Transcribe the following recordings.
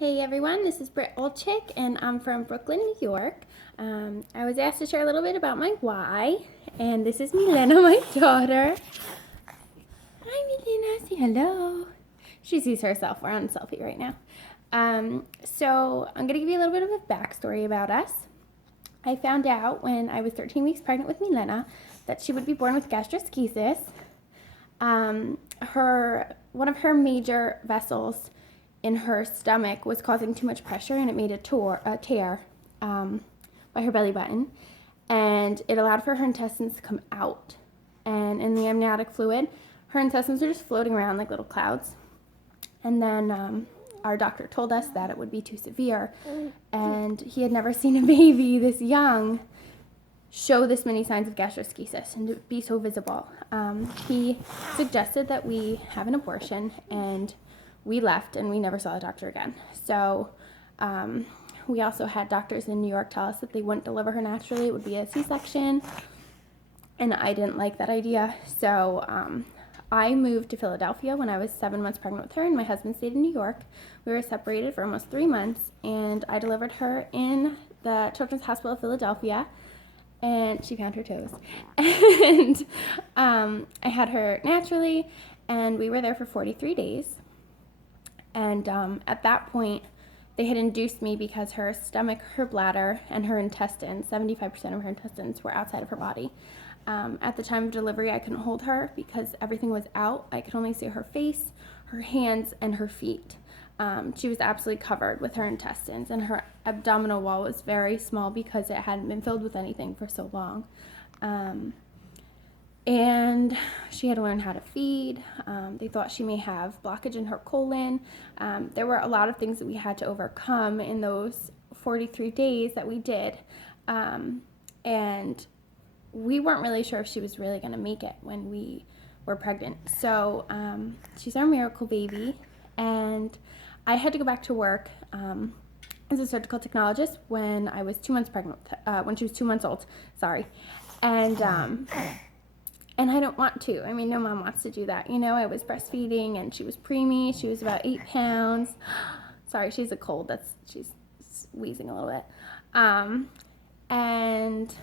Hey everyone, this is Britt Olchick and I'm from Brooklyn, New York. I was asked to share a little bit about my why, and this is Milena, my daughter. Hi Milena, say hello. She sees herself, we're on selfie right now. So I'm going to give you a little bit of a backstory about us. I found out when I was 13 weeks pregnant with Milena that she would be born with gastroschisis. One of her major vessels in her stomach was causing too much pressure, and it made a tear by her belly button, and it allowed for her intestines to come out. And in the amniotic fluid, her intestines were just floating around like little clouds. And then our doctor told us that it would be too severe, and he had never seen a baby this young show this many signs of gastroschisis and to be so visible. He suggested that we have an abortion, and we left and we never saw the doctor again. So we also had doctors in New York tell us that they wouldn't deliver her naturally, it would be a C-section, and I didn't like that idea. So I moved to Philadelphia when I was 7 months pregnant with her, and my husband stayed in New York. We were separated for almost 3 months, and I delivered her in the Children's Hospital of Philadelphia, and she found her toes. And I had her naturally, and we were there for 43 days. And at that point, they had induced me because her stomach, her bladder, and her intestines, 75% of her intestines were outside of her body. At the time of delivery, I couldn't hold her because everything was out. I could only see her face, her hands, and her feet. She was absolutely covered with her intestines, and her abdominal wall was very small because it hadn't been filled with anything for so long. And she had to learn how to feed. They thought she may have blockage in her colon. There were a lot of things that we had to overcome in those 43 days that we did. And we weren't really sure if she was really going to make it when we were pregnant. So she's our miracle baby. And I had to go back to work as a surgical technologist when I was 2 months pregnant, when she was 2 months old, sorry. And I don't want to. I mean, no mom wants to do that. You know, I was breastfeeding, and she was preemie. She was about 8 pounds. Sorry, she's a cold. She's wheezing a little bit. And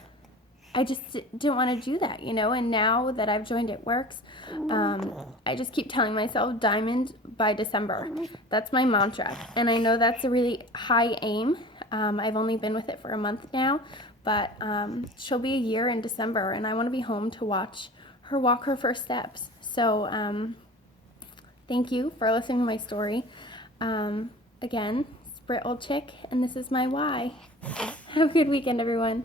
I just didn't want to do that, you know. And now that I've joined It Works, I just keep telling myself diamond by December. That's my mantra. And I know that's a really high aim. I've only been with it for a month now, but she'll be a year in December, and I want to be home to watch her walk her first steps. So thank you for listening to my story. Again, it's Britt Olchick, and this is my why. Have a good weekend, everyone.